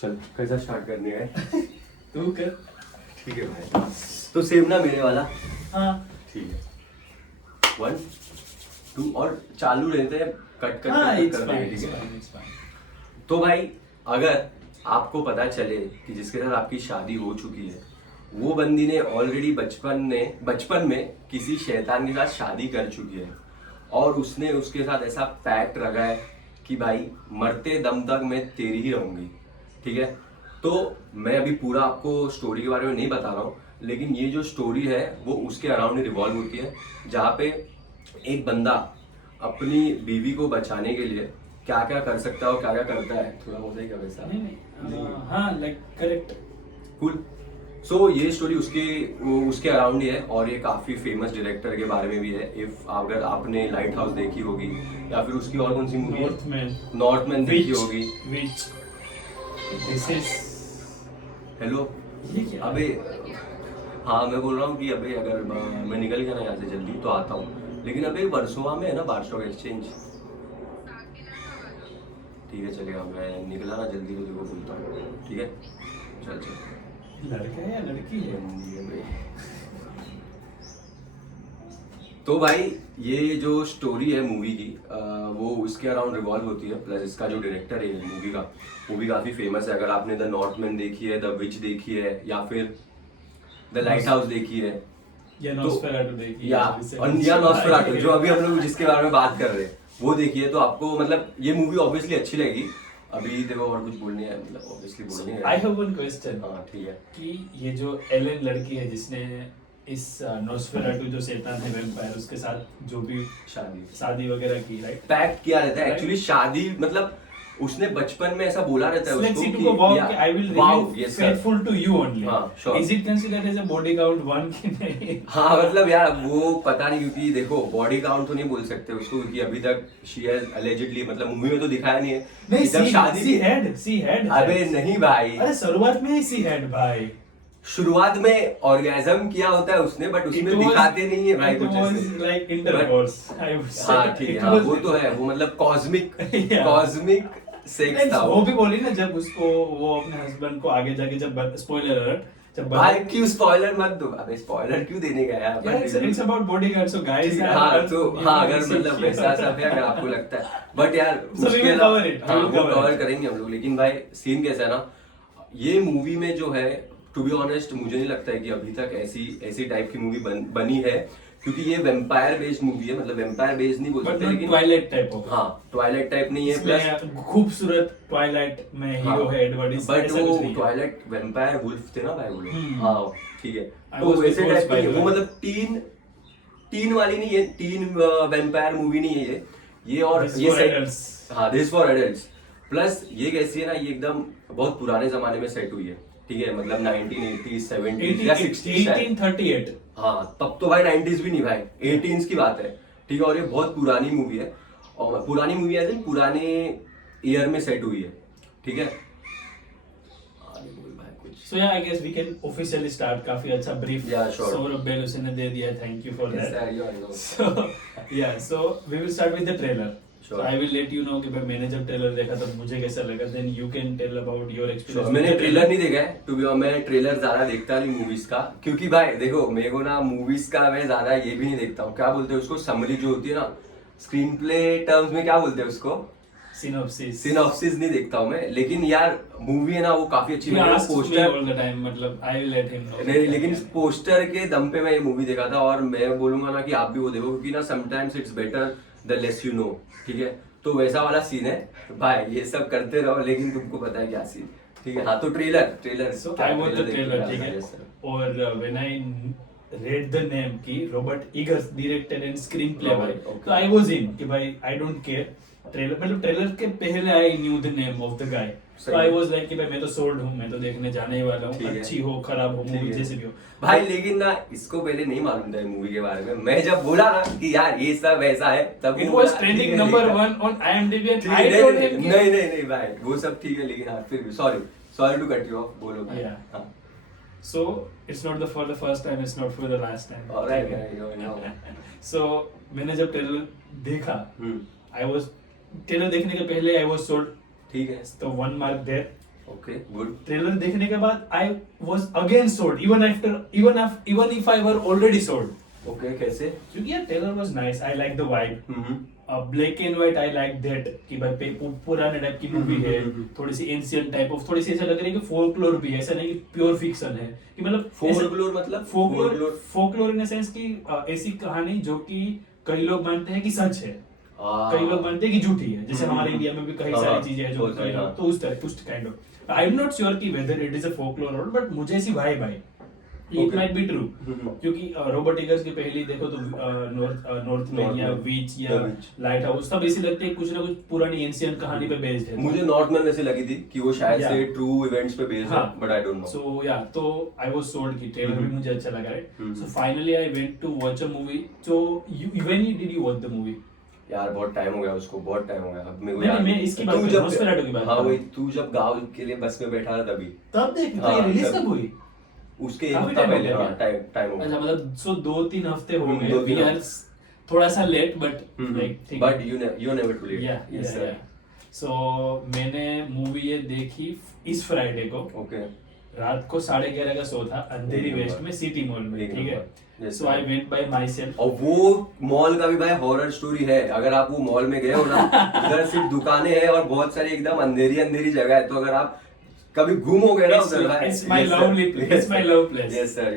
चल कैसा स्टार्ट करने है? तू कर। ठीक है भाई, तो सेम ना मेरे वाला। हाँ ठीक है, 1 2 और चालू रहते हैं, कट कट हाँ कट इट्स कर फाइन देंगे, इट्स ठीक है? Fine it's fine. तो भाई अगर आपको पता चले कि जिसके साथ आपकी शादी हो चुकी है वो बंदी ने ऑलरेडी बचपन में किसी शैतान के साथ शादी कर चुकी है और उसने उसके साथ ऐसा पैक्ट रखा है कि भाई मरते दम तक मैं तेरी ही रहूंगी, ठीक है? तो मैं अभी पूरा आपको स्टोरी के बारे में नहीं बता रहा हूँ, लेकिन ये जो स्टोरी है वो उसके अराउंड ही रिवॉल्व होती है, जहाँ पे एक बंदा अपनी बीवी को बचाने के लिए क्या क्या कर सकता है और क्या क्या करता है, थोड़ा होता ही क्या वैसा नहीं नहीं हाँ लाइक करेक्ट। कूल। सो ये स्टोरी उसके अराउंड ही है और ये काफी फेमस डायरेक्टर के बारे में भी है। इफ अगर आपने लाइट हाउस देखी होगी या फिर उसकी और कौन सी मूवी नॉर्थमैन देखी होगी। व्हिच दिस इज हेलो, ये क्या अबे हाँ मैं बोल रहा हूँ कि अबे अगर मैं निकल गया ना यहाँ से जल्दी तो आता हूँ, लेकिन अबे वर्सोवा में है ना बार स्टॉक एक्सचेंज। ठीक है चलेगा, मैं निकला ना जल्दी तो देखो बोलता हूँ, ठीक है? चल चल। लड़का है या लड़की है? बंदी है भाई। तो भाई ये जो स्टोरी है मूवी की वो उसके अराउंड रिवॉल्व होती है, प्लस इसका जो डायरेक्टर है मूवी का वो भी काफी फेमस है। अगर आपने द नॉर्थमैन देखी है, द विच देखी है या फिर द लाइट हाउस देखी है या तो नॉस्फेराटू देखी या है या नॉस्फेराटू जो अभी हम लोग जिसके बारे में बात कर रहे हैं वो देखिए, तो आपको मतलब ये मूवी ऑब्वियसली अच्छी लगेगी। अभी देखो और कुछ बोलने है, मतलब ऑब्वियसली बोलने है। I have one question. हाँ ठीक है। कि ये जो एलन लड़की है जिसने इस नॉस्फेराटू जो शैतान है वैम्पायर उसके साथ जो भी शादी वगैरह की, राइट? पैक्ट किया रहता है Right. एक्चुअली, शादी मतलब उसने बचपन में ऐसा बोला रहता है उसको Let's कि go vow या- कि I will vow, remain yes, sir. faithful to you only. हाँ, sure. Is it considered as a body count 1 कि नहीं? हाँ मतलब यार वो पता नहीं, क्योंकि देखो बॉडी काउंट तो नहीं बोल सकते उसको क्योंकि अभी तक शी हैज अलेजिडली, मतलब मूवी में तो दिखाया नहीं है नहीं कि जब शादी सी हेड अबे नहीं भाई, अरे शुरुआत में ही सी हेड भाई। शुरुआत में ऑर्गेजम किया होता है उसने, बट उसमें दिखाते नहीं है भाई कुछ ऐसे। Like intercourse I would say. हाँ ठीक है, हाँ वो तो है, वो मतलब कॉस्मिक सेक्स था वो भी बोली ना जब उसको वो अपने हस्बैंड को आगे जाके जब स्पॉइलर अलर्ट जब भाई क्यों स्पॉइलर मत दो, अबे स्पॉइलर क्यों देने का यार? It's about body guard so guys. हाँ तो हाँ अगर मतलब वैसा सब है अगर आपको लगता है, बट यार we will cover it. हाँ We will वो cover कवर it. करेंगे हम लोग। लेकिन भाई सीन कैसा है ना, ये मूवी में जो है टू बी ऑनेस्ट मुझे नहीं लगता है कि अभी तक ऐसी टाइप की मूवी बनी है, क्योंकि ये वेम्पायर बेस्ड मूवी है, मतलब वेम्पायर बेस्ड नहीं बोल सकते लेकिन ट्वाइलाइट टाइप हो। हाँ ट्वाइलाइट टाइप नहीं है, प्लस खूबसूरत ट्वाइलाइट में हीरो है एडवर्ड, बट वो ट्वाइलाइट वेम्पायर वुल्फ थे ना भाई वो लोग। हाँ ठीक है, I तो was वैसे before टाइप की Spider-Man. वो मतलब टीन वाली नहीं है, टीन वेम्पायर मूवी नहीं है ये और This ये for सेट adults. हाँ दिस फॉर एडल्ट्स। प्लस ये कैसी है ना, ये एकदम बहुत पुराने जमाने में सेट हुई है, ठीक है? मतलब 1980s 70s या 60s शायद। 1838। हाँ तब तो भाई 90s भी नहीं भाई, 18s की बात है, ठीक है? और ये बहुत पुरानी मूवी है, और पुरानी मूवी है पुराने ईयर में सेट हुई है, ठीक है? आगे बोल भाई कुछ। So yeah, I guess we can officially start. काफी अच्छा brief Yeah, sure. सौरभ बेलुसे ने दे दिया, thank you for Yes, that. I know. So yeah, so we will start with the trailer. Sure. So I will let you know कि भाई मैंने जब trailer देखा तब मुझे कैसा लगा, then you can tell about your experience. Sure. मैंने ट्रेलर नहीं देखा है, टू बी ऑनेस्ट मैं ट्रेलर ज्यादा देखता नहीं मूवीज का, क्योंकि भाई देखो मेरे को ना मूवीज का मैं ज्यादा ये भी नहीं देखता हूँ, क्या बोलते हैं उसको, समरी जो होती है ना स्क्रीन प्ले टर्म्स में क्या बोलते हैं उसको, सिनॉप्सिस नहीं देखता हूँ मैं। लेकिन यार मूवी है ना वो काफी अच्छी, मैंने पोस्टर all the time, मतलब I will let him know. नहीं, लेकिन पोस्टर के दम पे मैं ये मूवी देखा था और मैं बोलूंगा ना कि आप भी वो देखो, क्योंकि ना sometimes it's better the less you know, ठीक है? तो वैसा वाला सीन है भाई, ये सब करते रहो लेकिन तुमको पता है क्या सीन, ठीक है? हाँ तो trailer So I watched the trailer, ठीक है? और when I read the name कि Robert Eggers directed and screenplay भाई, तो I was in कि भाई I don't care ट्रेलर, मतलब ट्रेलर के पहले I knew the name of the guy. So I was like कि भाई मैं तो सोल्ड हूँ, मैं तो देखने जाने ही वाला हूँ, अच्छी हो खराब हो मूवी जैसे भी हो भाई। लेकिन ना इसको पहले नहीं मालूम था मूवी के बारे में, मैं जब बोला ना कि यार ये सब ऐसा है तब It was trending number 1 on IMDb and I told him कि नहीं भाई वो सब ठीक है, लेकिन हाँ फिर भी sorry to cut you off, बोलो भाई। Yeah. हाँ So it's not for the first time, it's not for the last time. alright I know. So मैंने जब ट्रेलर देखा, I was ट्रेलर देखने के पहले I was sold, ठीक है तो 1 mark there. Okay good. Trailer देखने के बाद I was again sold even if I were already sold. Okay कैसे? क्योंकि यार trailer was nice. I like the vibe. Hmm. Black and white I like that कि भाई पुराने टाइप की मूवी है, थोड़ी सी एंशियंट टाइप ऑफ, थोड़ी सी ऐसा लग रहा है कि फोकलोर भी है, ऐसा नहीं कि प्योर फिक्शन है कि मतलब फोकलोर मतलब फोकलोर इन द सेंस कि ऐसी कहानी जो कि कई लोग मानते हैं कि सच है, कई लोग मानते हैं कि झूठी है, जैसे हमारे इंडिया में भी कई सारी चीजें हैं जो कई लोग, तो उस तरह उस kind of. I am not sure कि whether it is a folklore और बट मुझे ऐसी वाइब आई. इट माइट बी ट्रू क्योंकि रॉबर्ट इगर्स की पहली देखो तो नॉर्थ में या बीच या लाइट हाउस सब ऐसी लगती है कुछ ना कुछ पुरानी एंशियंट कहानी पे बेस्ड है. मुझे नॉर्थ में वैसे लगी थी कि वो शायद से ट्रू इवेंट्स पे बेस्ड है, but I don't know. So या तो आई वाज सोल्ड कि ट्रेलर भी मुझे अच्छा लगा है. So finally I went to watch a movie. So when did you watch the movie? यार बहुत टाइम हो गया उसको, बहुत टाइम हो गया. अब मेरे को नहीं, याद मैं इसकी बात कर रहा हूँ, नॉस्फेराटू की बात कर हाँ रहा हूँ. वही तू जब गाँव के लिए बस में बैठा था तभी तब देख तो ये रिलीज कब हुई? उसके एक काफी हफ्ता time हो पहले. गया हाँ टाइम हो गया. अच्छा मतलब सो 2-3 हफ्ते हो गए. 2-3 वी आर थोड़ा सा late but like but you never too late. Yes sir. So मैंने मूवी ये देखी इस फ्राइडे को. ओके. रात को 11:30 का शो था अंधेरी वेस्ट में सिटी मॉल में. ठीक है. So I went by myself. और वो मॉल का भी भाई हॉरर स्टोरी है. अगर आप वो मॉल में गए हो ना, उधर सिर्फ दुकानें हैं और बहुत सारी एकदम अंधेरी अंधेरी जगह है, तो अगर आप कभी घूमोगे ना उधर, it's my lovely place. It's my love place. Yes sir.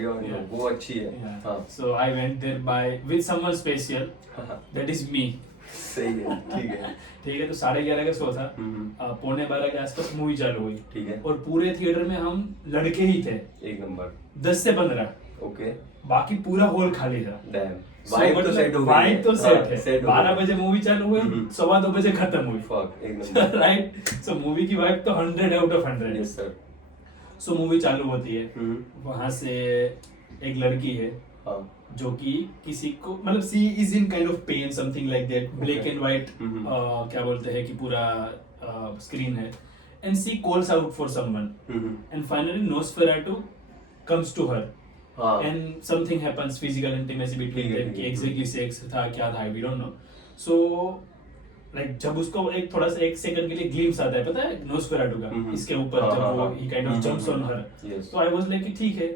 वो अच्छी है. हाँ. So I went there by with someone special. That is me. सही है. ठीक है. ठीक है. तो 11:30 का शो था. 11:45 के आसपास मूवी चालू हुई. ठीक है. और पूरे थिएटर में हम लड़के ही थे. एक नंबर. 10 से 15. ओके. बाकी पूरा हॉल खाली था. डैम. वाइब तो सेट हो गई. वाइब तो सेट है. 12 बजे मूवी चालू हुई, 2:15 बजे खत्म हुई. फक एक नंबर. राइट. सो मूवी की वाइब तो 100 out of 100. Yes sir. So movie चालू होती है. वहां से एक लड़की है जो कि किसी को मतलब she is in kind of pain something like that. Black and white क्या बोलते हैं कि पूरा स्क्रीन है. And she calls out for someone. And finally Nosferatu comes to her. And something happens, physical intimacy between them कि exactly sex था क्या था we don't know. So like जब उसको एक थोड़ा सा 1 सेकंड के लिए ग्लिम्स आता है पता है नॉस्फेराटू का इसके ऊपर, जब वो he kind of jumps on her. तो आई वाज लाइक कि ठीक है.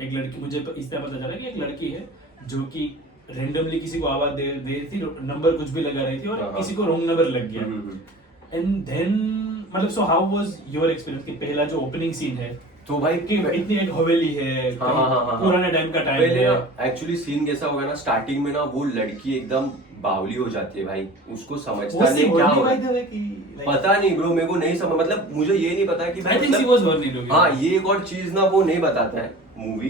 एक लड़की, मुझे इस तरह पता चला कि एक लड़की है जो कि रैंडमली किसी को आवाज दे रही थी, नंबर कुछ भी लगा रही थी और किसी को रॉन्ग नंबर लग गया. एंड देन मतलब so how was your experience कि पहला जो ओपनिंग सीन है तो भाई कि इतनी एक हवेली है, पुराने टाइम का टाइम पहले है. एक्चुअली सीन कैसा होगा ना, स्टार्टिंग में ना वो लड़की एकदम बावली हो जाती है भाई. उसको समझता नहीं क्या हो रहा है. पता नहीं ब्रो, मेरे को नहीं समझ, मतलब मुझे ये नहीं पता कि भाई हाँ ये एक और चीज ना वो नहीं बताता है मूवी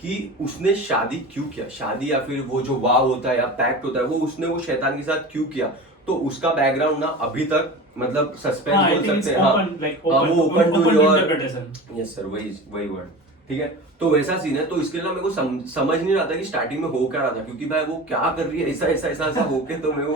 कि उसने शादी क्यों किया. शादी या फिर वो जो वाव होता है या पैक्ट होता है वो उसने वो शैतान के साथ क्यों किया. तो उसका बैकग्राउंड ना अभी तक मतलब सस्पेंस बोल सकते हैं. वो open to your. Yes sir. वही वर्ड. ठीक है. तो वैसा सीन है. तो इसके लिए मेरे को समझ नहीं रहा था कि स्टार्टिंग में हो क्या रहा था, क्योंकि भाई वो क्या कर रही है ऐसा ऐसा ऐसा ऐसा होके, तो मेरे को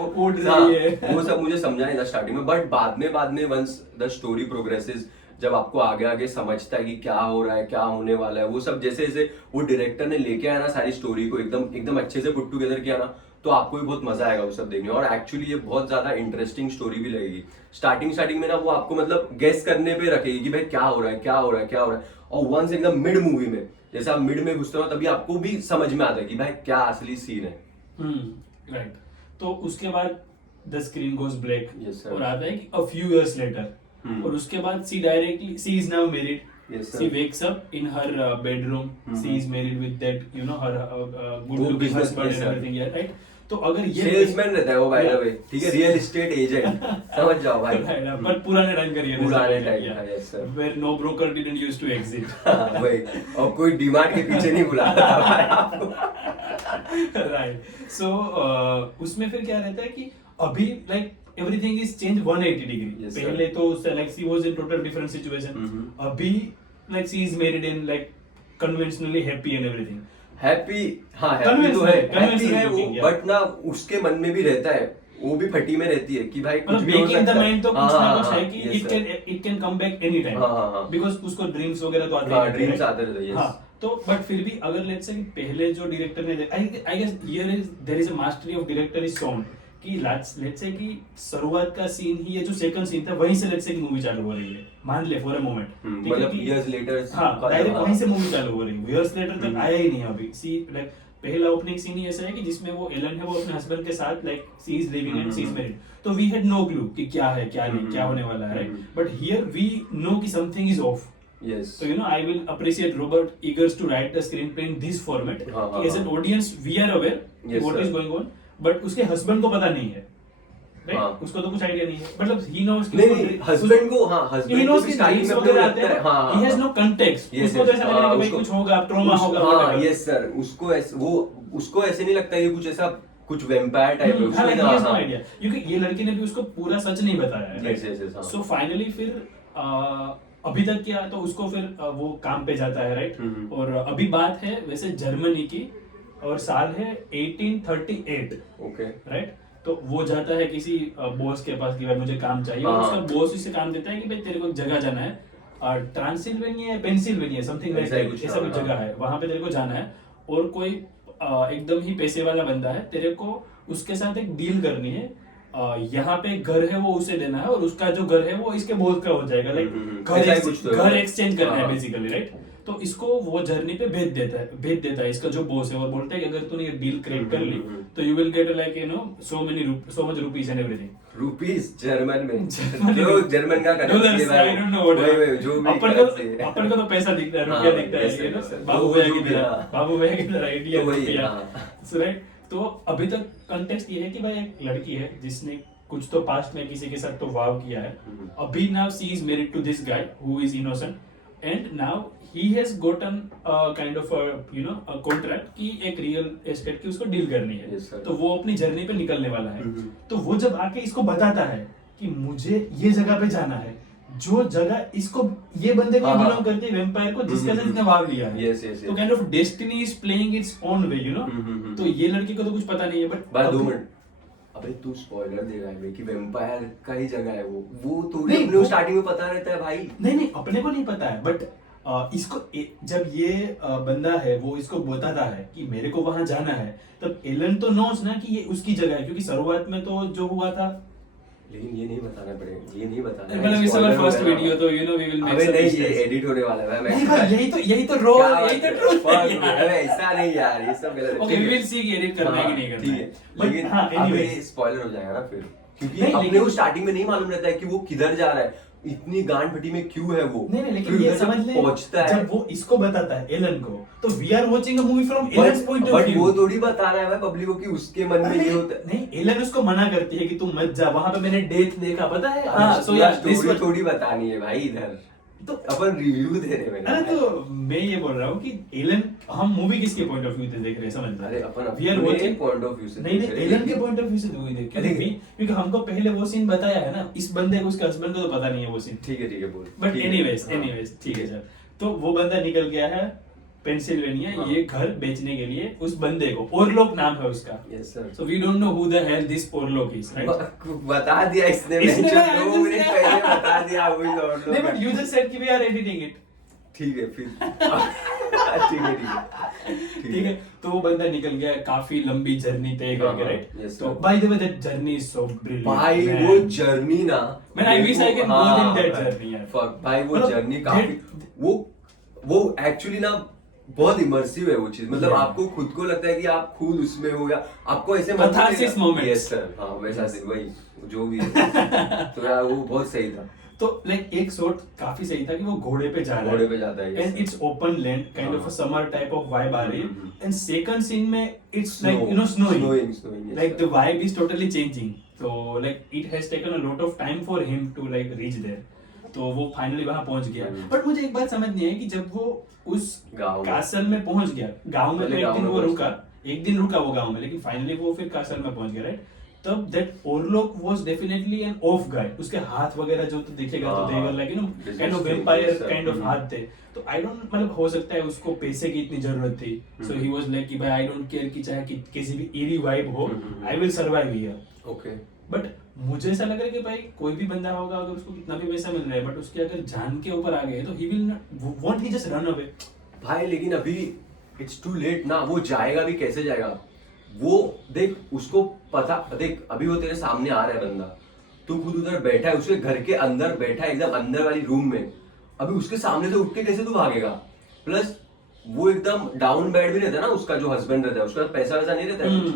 वो सब मुझे समझा नहीं था स्टार्टिंग में. बट बाद में वंस द स्टोरी प्रोग्रेसेस, जब आपको आगे आगे समझता है कि क्या हो रहा है क्या होने वाला है, वो सब जैसे जैसे वो डायरेक्टर ने लेके आया ना सारी स्टोरी को एकदम अच्छे से पुट टुगेदर किया ना, तो आपको भी बहुत मजा आएगा वो सब देखने. और एक्चुअली ये बहुत ज्यादा इंटरेस्टिंग स्टोरी भी लगेगी. स्टार्टिंग में ना वो आपको मतलब गेस करने पे रखेगी कि भाई क्या हो रहा है क्या हो रहा है क्या हो रहा है. और वंस एकदम मिड मूवी में, जैसे आप मिड में घुसते हो तभी आपको भी समझ में आता है कि भाई क्या असली सीन है. राइट. तो उसके बाद the screen goes black. Yes, sir. और आता है कि अ फ्यू इयर्स लेटर. और उसके बाद she is now married. Yes, sir. She wakes up in her bedroom. She is married with that her good looking business husband and person. everything. Yeah, right. तो अगर ये salesman रहता है वो by the way. ठीक है. Real estate agent. समझ जाओ भाई. बट पुराने टाइम का रियल पुराने टाइम का. Yes sir. Where no broker didn't used to exist. भाई और कोई डिमांड के पीछे नहीं बुलाता भाई आपको. राइट. सो उसमें फिर क्या रहता है कि अभी like everything is changed 180 degree. Yes, पहले तो like she was in total different situation. अभी like she is married in like conventionally happy and everything. Happy. हाँ हैप्पी तो है. हैप्पी है वो. बट ना उसके मन में भी रहता है, वो भी फटी में रहती है कि भाई कुछ भी हो सकता है. तो कुछ ना कुछ है कि it can come back any time. Because उसको ड्रीम्स वगैरह तो आते हैं. ड्रीम्स आते रहते हैं. हाँ. तो बट फिर भी अगर लेट्स से पहले जो डायरेक्टर ने I guess there is a mastery of director is shown कि लेट्स से कि शुरुआत का सीन ही, ये जो सेकंड सीन था वहीं से लेट्स से कि मूवी चालू हो रही है, मान ले फॉर अ मोमेंट, मतलब years later हाँ डायरेक्ट वहीं से हाँ। मूवी चालू हो रही है, इयर्स लेटर तक आया ही नहीं है अभी। सी लाइक पहला ओपनिंग सीन ही ऐसा है कि जिसमें वो एलन है, वो अपने हस्बैंड के साथ like she is living and she is married, तो वी हैड नो क्लू कि क्या है क्या नहीं, क्या होने वाला है, right, but here we know कि something is off. Yes. So you know, I will appreciate Robert Eggers to write the screenplay in this format. As an audience, we are aware Yes, what sir. is going on, but उसके husband को पता नहीं है, right? हाँ. उसको तो कुछ idea नहीं है, मतलब he knows कि नहीं हस्बैंड को, हाँ he हस्बैंड को knows भी कि स्टार्टिंग dreams में वगैरह अपने आते लगता हैं, है, हाँ he has no context, Yes, उसको तो yes. ऐसा लगेगा कि भाई उसको- कुछ होगा, ट्रॉमा होगा, हाँ whatever. यस सर, उसको ऐसे नहीं लगता ये कुछ ऐसा कुछ वेम्पायर टाइप है हाँ, उसको, he has no हाँ। idea, क्योंकि ये लड़की ने भी उसको पूरा सच नहीं बताया है, Yes, yes, yes, हाँ। so finally फिर अभी तक क्या, तो उसको फिर वो काम पे जाता है, राइट, और अभी बात है वैसे जर्मनी की, और साल है 1838, ओके राइट, तो वो जाता है किसी बॉस के पास कि भाई मुझे काम चाहिए, और हाँ। उसका बॉस उसे काम देता है कि भाई तेरे को एक जगह जाना है, और ट्रांसिल्वेनिया या पेंसिल्वेनिया समथिंग ऐसा ही कुछ ऐसा कुछ हाँ। जगह है, वहां पे तेरे को जाना है, और कोई एकदम ही पैसे वाला बंदा है, तेरे को उसके साथ एक डील करनी है, यहाँ पे घर है वो उसे देना है, और उसका जो घर है वो इसके बॉस का हो जाएगा, लाइक ऐसा ही कुछ तो है। घर एक्सचेंज करना है हाँ। Basically, right. तो इसको वो जर्नी पे भेज देता है इसका जो बॉस है, और बोलता है कि अगर तूने ये डील क्रैक कर ली तो you will get like you no so much rupees and everything. Rupees German में, जर्मन जो में। जर्मन का dollars, I don't know what वही वही जो भी currency है। अपन को तो पैसा दिखता है, हाँ, रुपया दिखता yes, है, you know, yes, yes. बाबू वो भैया जो की भी, तरह, हाँ। बाबू भैया की तरह इंडिया तो वही है, रुपया, हाँ। so right, तो अभी तक कंटेक्स्ट ये है कि भाई एक लड़की है जिसने कुछ तो पास्ट में किसी के साथ तो वाव किया है, अभी now she is married to this guy who is innocent, and now he has gotten kind of you know contract कि एक रियल एस्टेट की उसको डील करनी है, Yes, sir. तो वो अपनी जर्नी पे निकलने वाला है। तो वो जब आके इसको बताता है कि मुझे ये जगह पे जाना है, जो जगह इसको ये बंदे को हाँ, हाँ। बिलोंग करती है वेम्पायर को, जिसका साथ इसने वाव लिया है। Yes, yes, yes. तो kind of destiny is playing its own way, you know. तो ये लड़की को तो कुछ पता नहीं है, बट भाई 2 मिनट, अबे तू स्पॉइलर दे रहा है भाई कि वेम्पायर का ही जगह है वो थोड़ी नहीं, अपने वो- स्टार्टिंग में पता रहता है भाई। नहीं अपने को नहीं पता है, बट इसको जब ये बंदा है वो इसको बताता है कि मेरे को वहां जाना है, तब एलन तो नोस ना कि ये उसकी जगह है, क्योंकि शुरुआत में तो जो हुआ था, लेकिन ये नहीं बताना पड़ेगा, ये नहीं बताना मतलब इस spoiler फर्स्ट होगा ना। वीडियो तो you know we will make अबे सम नहीं, ये मिस्टेक्स। एडिट होने वाला है नहीं भाई, यही तो रो, क्या यही तो बात ट्रूथ है? है यार। अबे ऐसा नहीं यार, ये सब गलत है। ओके, ठीक वी है। विल सी कि एडिट करना है कि नहीं करना ठीक है। है, But लेकिन हाँ, अबे anyways, स्पॉइलर हो जाएगा ना फिर, क्योंकि नहीं, अपने लेकिन- को स्टार्टिंग में नहीं मालूम रहता है कि वो किधर जा रहा है, इतनी गांड फटी में क्यों है वो। नहीं लेकिन फिर ये उधर जब समझ ले, पहुंचता है, जब वो इसको बताता है एलन को, तो we are watching a movie from Alan's point of but view. वो थोड़ी बता रहा है भाई पब्लिक को कि उसके मन में ये होता है। नहीं, एलन उसको मना करती है कि तू मत जा, वहां पे मैंने डेथ देखा, पता है। हाँ, सो यार स्टोरी थोड़ी बतानी है भाई इधर, तो अपन रिव्यू दे रहे हैं। अरे तो मैं ये बोल रहा हूँ कि एलन, हम मूवी किसके पॉइंट ऑफ व्यू से देख रहे हैं, समझ अरे अपन वी आर अपने वाचिंग पॉइंट ऑफ व्यू से नहीं देख रहे हैं। एलन के पॉइंट ऑफ व्यू से मूवी देख अरे, क्योंकि हमको पहले वो सीन बताया है ना, इस बंदे को उसके हस्बैंड को तो पता नहीं है वो सीन, ठीक है बोल। बट ठीक है, एनीवेज हाँ, ठीक है सर। तो वो बंदा निकल गया है पेंसिल्वेनिया, हाँ। ये घर बेचने के लिए उस बंदे को, ओरलोक नाम है उसका। Yes, sir. So we don't know who the hell this Orlok is, right. बता दिया इसने इसने जो मैं 2 मिनट पहले बता दिया वही लौट लो। नहीं बट यू जस्ट सेड कि वी आर एडिटिंग इट। ठीक है फिर ठीक है ठीक है, तो वो बंदा निकल गया, काफी लंबी जर्नी तय करके, हाँ, राइट। yes, तो sir. By the way that journey is so brilliant भाई वो जर्नी ना, Man, I wish I can go in that journey, यार। Fuck, भाई वो मतलब जर्नी काफी, वो एक्चुअली ना बहुत इमर्सिव है वो चीज, मतलब Yeah. आपको खुद को लगता है कि आप खुद उसमें हो, या आपको ऐसे Catharsis moments. यस सर, हाँ वैसा से वही जो भी है। तो यार वो बहुत सही था। तो लाइक एक शॉट काफी सही था कि वो घोड़े पे जा रहा है, घोड़े पे जाता है, yes, and sir. It's open land, kind of अ हाँ. समर टाइप ऑफ वाइब आ रही है, हम्म. एंड सेकंड सीन में it's like you no snowing, yes, like sir. the vibe is totally changing, so like it has taken a lot of time for him to like reach there, तो वो finally वहां पहुंच गया। But मुझे एक बात समझ नहीं आई कि जब वो उस गाँव में। कासल में पहुंच गया, गांव में तो पहले एक गाँव दिन में वो पहुंचा। रुका, एक दिन रुका वो गांव में, लेकिन फाइनली वो फिर कासल में पहुंच गया, राइट। तब that Orlok was definitely an off guy, उसके हाथ वगैरह जो तो देखेगा तो they were like you know kind of vampire kind of हाथ थे। तो आई डोंट, मतलब हो सकता है उसको पैसे की इतनी जरूरत थी, सो ही वाज लाइक कि भाई आई डोंट केयर कि चाहे कि किसी भी ईरी वाइब हो, I will survive here. Okay, but मुझे ऐसा लग रहा है कि भाई कोई भी बंदा होगा, अगर उसको कितना भी पैसा मिल रहा है, बट उसके अगर जान के ऊपर आ गए तो he will won't he just run away. भाई लेकिन अभी इट्स टू लेट ना, वो जाएगा भी कैसे जाएगा? वो देख उसको पता, देख अभी वो तेरे सामने आ रहा है बंदा, तू खुद उधर बैठा है, उसके घर के अंदर बैठा है, एकदम अंदर वाली रूम में, अभी उसके सामने से उठ के कैसे तू भागेगा? प्लस वो एकदम डाउन बेड भी रहता है ना, उसका जो हस्बैंड रहता है, उसका पैसा वैसा नहीं रहता है कुछ।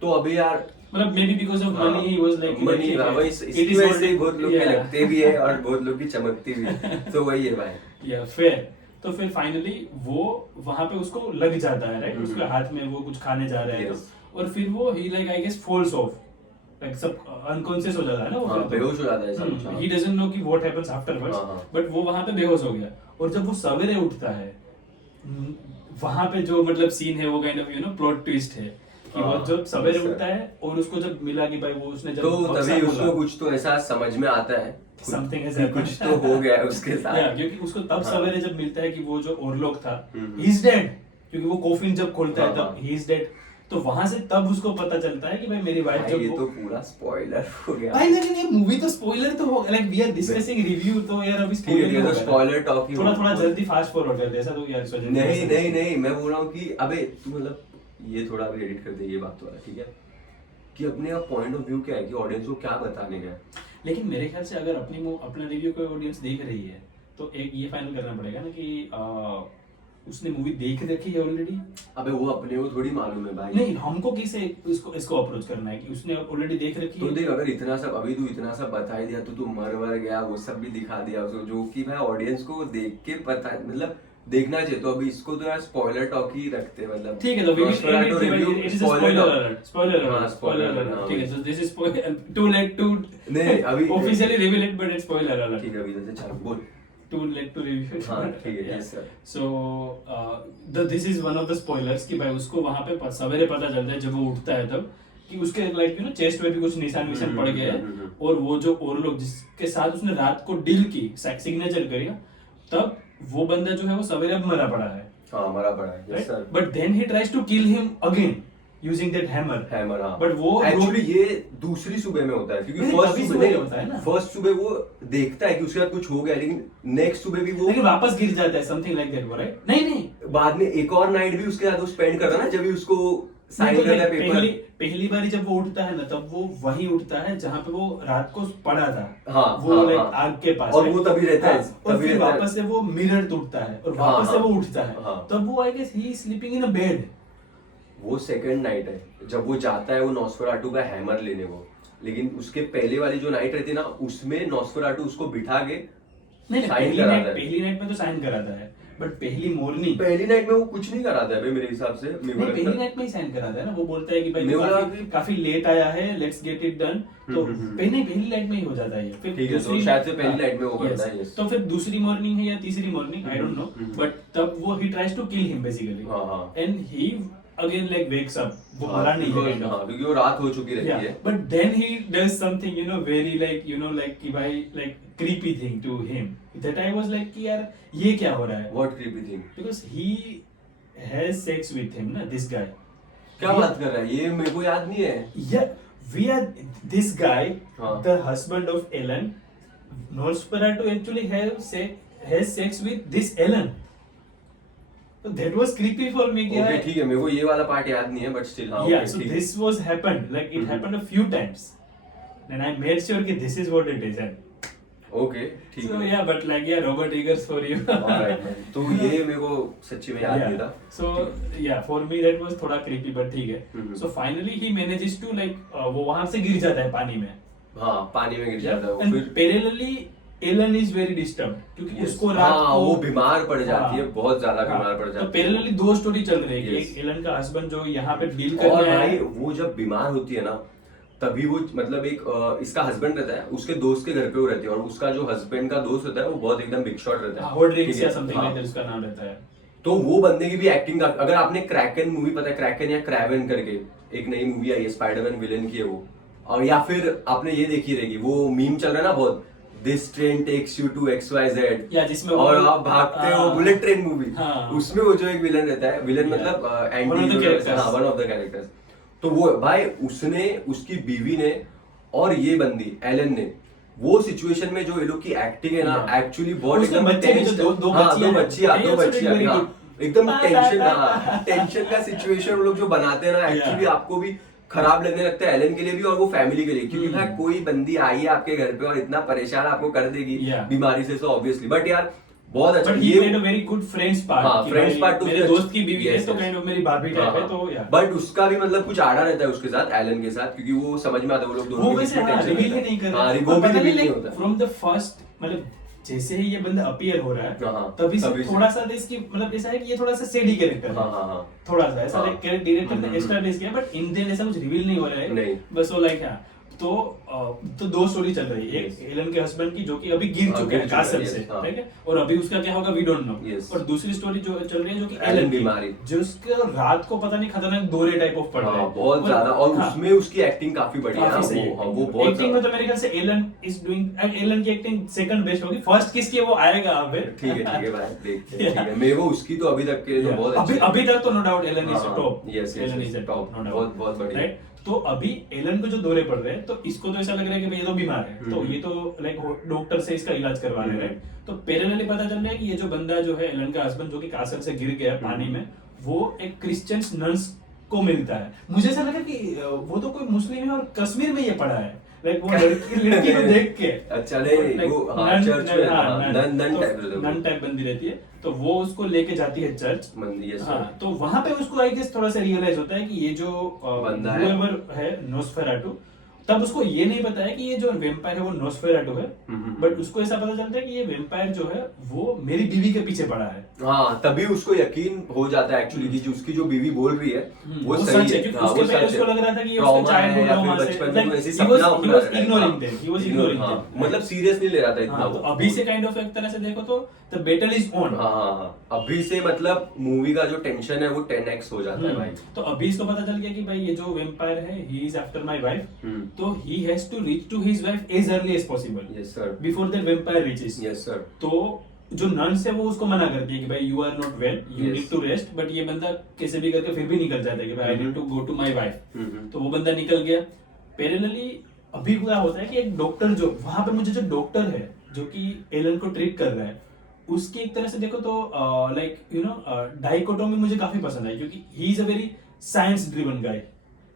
तो अभी यार मतलब may be because of money he was like money, वही इसकी वजह से ही बहुत लोग के लगते भी है और बहुत लोग की चमकती भी है। तो वही है भाई। या फिर तो फिर फाइनली वो वहां पे उसको लग जाता है, राइट? उसके हाथ में वो कुछ खाने जा रहा है Yes. और फिर वो he like I guess falls off, like सब अनकॉन्शियस हो जाता है ना वो, हाँ, फिर तो। बेहोश हो जाता है सब कुछ, हाँ। ही डजंट नो कि व्हाट हैपेंस आफ्टरवर्ड्स, हाँ, हाँ। बट वो वहां पे बेहोश हो गया। और जब वो सवेरे उठता है, वहां पे जो मतलब सीन है वो काइंड ऑफ प्लॉट ट्विस्ट है कि वो हाँ, जब सवेरे yes, sir. उठता है और उसको जब मिला कि भाई वो उसने जब तो बक्सा तभी खोला, उसको कुछ तो ऐसा समझ में आता है Something has कि happened. कुछ तो हो गया है उसके साथ। या क्योंकि उसको तब हाँ। सवेरे जब मिलता है कि वो जो ओरलोक था हम्म। ही इज डेड, क्योंकि वो कॉफिन जब खोलता है हाँ, तब हाँ। He is dead. तो वहां से तब उसको पता चलता है कि भाई मेरी वाइफ भाई जब ये वो तो पूरा स्पॉइलर हो गया। भाई लेकिन ये मूवी तो स्पॉइलर तो हो, like we are discussing review, तो यार अभी ठीक है, spoiler ये हो तो गया। स्पॉइलर टॉक ही थोड़ा हो- थोड़ा जल्दी फास्ट फॉरवर्ड कर दे, ऐसा तो यार सोच नहीं नहीं नहीं, मैं बोल रहा हूँ कि अबे तू मतलब ये थोड़ा भी एडिट कर दे ये बात वाला, ठीक है? कि अपने पॉइंट ऑफ व्यू क्या है कि ऑडियंस को क्या बताने का है। लेकिन मेरे ख्याल से अगर अपना रिव्यू कोई ऑडियंस देख रही है तो एक ये फाइनल करना पड़ेगा ना कि उसने मूवी देख रखी है ऑलरेडी। अबे वो अपने को थोड़ी मालूम है भाई। नहीं, हमको कैसे इसको अप्रोच करना है कि उसने ऑलरेडी देख रखी तो है। देख, अगर इतना सब अभी तू इतना सब बता ही दिया तो तू मर गया, वो सब भी दिखा दिया उसको, जो कि भाई ऑडियंस को देख के पता मतलब देखना चाहिए। तो अभी इसको तो यार स्पॉइलर टॉक ही रखते हैं, मतलब ठीक है, तो we will Nosferatu edit it, review, it is a spoiler spoiler talk. alert, spoiler हाँ, alert, spoiler spoiler alert, alert, हाँ, ठीक है, वही। so this is too late to नहीं, अभी officially reveal it, but it's spoiler alert. ठीक है, अभी जैसे चल बोल। Too late to review it. हाँ, ठीक है, Yeah. yes, sir. So this is one of the spoilers कि भाई उसको वहां पे सवेरे पता चलता है जब वो उठता है तब कि उसके लाइक चेस्ट में भी कुछ निशान विशान पड़ गए हैं और वो जो और लोग जिसके साथ उसने रात को डील की सिग्नेचर करेगा, तब वो बंदा जो है वो सवेरे अब मरा पड़ा है, हाँ, मरा पड़ा है, yes, sir. But then he tries to kill him again using that hammer. Hammer, हाँ। But वो एक्चुअली ये दूसरी सुबह में होता है, क्योंकि नहीं, फर्स्ट तभी सुबह सुबह होता है ना। फर्स्ट सुबह वो देखता है कि उसके साथ कुछ हो गया, लेकिन नेक्स्ट सुबह भी वो लेकिन वापस गिर जाता है, समथिंग लाइक दैट, राइट? नहीं बाद में एक और नाइट भी उसके साथ वो स्पेंड करता है ना, जब भी उसको साइन तो करता है पेपर। पहली बारी जब वो उठता है ना, तब वो वहीं उठता है जहाँ पे वो रात को पड़ा था। हाँ, वो हाँ, लाइक हाँ। आग के पास, और right? वो तभी रहता है, हाँ, और तभी फिर रहता है। वापस से वो मिरर टूटता है और हाँ, वापस से हाँ, वो उठता है। हाँ। तब वो I guess he is sleeping in a bed. वो सेकंड नाइट है जब वो जाता है वो नॉस्फेराटू का हैमर लेने को, लेकिन उसके पहले वाली जो नाइट रहती है ना, उसमें नॉस्फेराटू उसको बिठा के नहीं, साइन पहली कराता नाइट है। पहली नाइट में तो साइन कराता है, बट पहली मॉर्निंग पहली नाइट में वो कुछ नहीं कराता है बे, मेरे हिसाब से। मेरे को नहीं, लगता पहली है- नाइट में ही साइन कराता है ना। वो बोलता है कि भाई मेरे को काफी लेट आया है, लेट्स गेट इट डन। तो पहली नाइट में ही हो जाता है ये। फिर ठीक है, तो दूसरी शायद से पहली हाँ, नाइट में वो करता yes. है, yes. तो फिर दूसरी मॉर्निंग है या तीसरी morning, I don't know, but तब वो he tries to kill him basically, हाँ, हाँ। And he again like wakes up. वो हाँ, मरा नहीं है because- kind of. हाँ, क्योंकि वो रात हो चुकी रहती है। But then he does something very like कि भाई like creepy thing to him, that I was like कि यार ये क्या हो रहा है, What creepy thing? because he has sex with him ना, this guy. क्या बात कर रहा है ये, मेरे को याद नहीं है। Yeah, we are this guy, हाँ. the husband of Ellen. Nosferatu actually has sex with this Ellen. So that was creepy for me. कि ओके, यार- ठीक है, मेरे को ये वाला पार्ट याद नहीं है, बट स्टिल हाँ, Yeah, okay, so ठीक है। this was happened, like it happened a few times, and I made sure कि this is what it is. And okay, ठीक so है। yeah, but like yeah, Robert Eggers for you. Alright, man. तो ये मेरे को सच्ची में याद नहीं था। So yeah, for me that was थोड़ा creepy, but ठीक है। So finally he manages to like वो वहां से गिर जाता है पानी में। हाँ, पानी में गिर जाता है वो, And फिर parallelly Ellen is very disturbed क्योंकि Yes. उसको रात हाँ, को वो बीमार पड़ जाती है, बहुत ज्यादा हाँ, बीमार पड़ तो जाती है। पैरेलली दो स्टोरी चल रही है कि Yes. एक एलन का हस्बैंड जो यहाँ पे डील और करने आया भाई है। वो जब बीमार होती है ना, तभी वो मतलब एक इसका हस्बैंड रहता है, उसके दोस्त के घर पे वो रहती है, और उसका जो हस्बैंड का दोस्त होता है वो बहुत एकदम बिग शॉट रहता है, होल्ड्रिंग्स ठीक है? या समथिंग हाँ। लाइक दैट उसका नाम रहता है। तो वो बंदे की भी एक्टिंग, अगर आपने क्रैकन मूवी पता है, क्रैकन या क्रैवन करके एक नई मूवी आई है, स्पाइडरमैन विलेन की है वो, और या फिर आपने ये देखी रहेगी, वो मीम चल रहा है ना बहुत, this train takes you to XYZ, या जिसमें और वो- आप भागते हो, हाँ। बुलेट ट्रेन मूवी, हाँ। उसमें वो जो एक विलन रहता है, विलन Yeah. मतलब One of the anti, characters. हाँ, वन ऑफ द कैरेक्टर्स। तो वो भाई उसने, उसकी बीवी ने और ये बंदी एलन ने, वो सिचुएशन में जो ये लोग की एक्टिंग है ना, Yeah. एक्चुअली बहुत उसके एकदम बच्चे भी tense जो है। दो हाँ, बच्चियां दो बच्चियां, They also did very हाँ। good. एकदम टेंशन का सिचुएशन वो लोग जो बनाते हैं ना, एक्चुअली आपको भी खराब लगने लगता है, एलन के लिए भी और वो फैमिली के लिए, क्योंकि भाई कोई बंदी आई है आपके घर पे और इतना परेशान आपको कर देगी बीमारी से, तो ऑब्वियसली। बट यार बहुत अच्छा, ये played a very good friends part, friends part, मेरे दोस्त की बीवी है तो काइंड ऑफ मेरी भाभी टाइप है, तो यार बट उसका भी मतलब कुछ आड़ा रहता है उसके साथ, एलन के साथ, क्योंकि वो समझ में आता है वो लोग दोनों वो वैसे रिवील नहीं कर रहा, वो भी रिवील नहीं होता फ्रॉम द फर्स्ट, मतलब जैसे ही ये बंदा अपीयर हो रहा है तभी से थोड़ा सा इसकी मतलब ऐसा है कि ये थोड़ा सा सेडी कैरेक्टर है, थोड़ा सा ऐसा डायरेक्टर ने एस्टैब्लिश किया, बट इन दिन ऐसा कुछ रिवील नहीं हो रहा है, बस वो लाइक तो दो स्टोरी चल रही है, एक एलन के हस्बैंड की जो कि अभी गिर चुके हैं कासर से, ठीक है, और अभी उसका क्या होगा वी डोंट नो, और दूसरी स्टोरी जो चल रही है जो कि एलन बीमारी, जो उसके रात को पता नहीं खतरनाक दौरे टाइप ऑफ पड़ रहा है बहुत ज्यादा, और उसमें उसकी एक्टिंग काफी बढ़िया है, वो बहुत एक्टिंग में तो मेरे ख्याल से एलन इज डूइंग, एलन की एक्टिंग सेकंड बेस्ट होगी, फर्स्ट किसकी है वो आएगा अभी, ठीक है भाई, देखते हैं, ठीक है, मेरे को उसकी तो अभी तक के जो बहुत अभी तक तो no doubt Alan is top, Alan is top, बहुत बढ़िया। तो अभी एलन को जो दौरे पड़ रहे हैं तो इसको तो ऐसा लग रहा है कि भाई ये तो बीमार है, तो ये तो लाइक डॉक्टर से इसका इलाज करवा रहे हैं, तो पैरेलली पता चल रहा है कि ये जो बंदा जो है एलन का हस्बैंड जो कि कासर से गिर गया पानी में, वो एक क्रिश्चियन नन्स को मिलता है। मुझे ऐसा लगा कि वो तो कोई मुस्लिम है और कश्मीर में ये पड़ा है, लाइक वो लड़की को देख के, अच्छा नहीं वो चर्च में नन टाइप बंदी रहती है, तो वो उसको लेके जाती है चर्च, तो वहां पे उसको आई गेस थोड़ा सा रियलाइज होता है कि ये जो बंदा है नोस्फेराटू, तब उसको ये नहीं पता है कि ये जो वेम्पायर है वो नोस्फेराटू है, बट उसको ऐसा पता चलता है कि ये वेम्पायर जो है वो मेरी बीवी के पीछे पड़ा है। हाँ, तभी उसको यकीन हो जाता है एक्चुअली कि उसकी जो बीवी बोल रही है वो सही है, क्योंकि उसके पहले उसको लग रहा था कि ये उसका चाइल्डहुड ट्रॉमा से, मतलब सीरियस नहीं ले रहा था इतना। तो अभी से काइंड ऑफ एक तरह से देखो तो द बैटल इज ऑन। अभी से मतलब मूवी का जो टेंशन है वो 10x हो जाता है भाई। तो अभी इसको पता चल गया कि भाई ये जो वेम्पायर है he is after my wife, तो he has to reach to his wife as early as possible, yes sir, before the vampire reaches. Yes sir. तो जो नन्स है वो उसको मना करती है कि भाई you are not well, you need to rest, but ये बंदा कैसे भी करके फिर भी निकल जाता है कि भाई I need to go to my wife, तो वो बंदा निकल गया। पैरेलली अभी क्या होता है कि एक डॉक्टर जो वहां पे, मुझे जो डॉक्टर है जो कि एलन को ट्रीट कर रहा है, उसकी एक तरह से देखो तो लाइक यू नो डाइकोटोमी मुझे काफी पसंद आई, क्योंकि he is a very science driven guy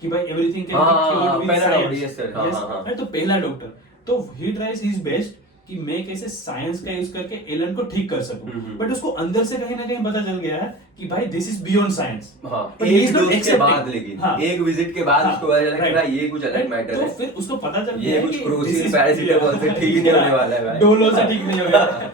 कि भाई everything can be cured with science. तो पहला डॉक्टर, तो ही ट्राइज हिज बेस्ट कि मैं कैसे साइंस का यूज करके एलन को ठीक कर सकूं, बट उसको अंदर से कहीं ना कहीं पता चल गया है कि भाई दिस इज बियॉन्ड साइंस। एक डोज के बाद, लेकिन एक विजिट के बाद उसको पता चला कि भाई ये कुछ अलग मैटर है, तो फिर उसको पता चल गया ये कुछ क्रोसिन पैरासिटामोल से ठीक नहीं होने वाला है भाई, डोलो से ठीक नहीं होगा।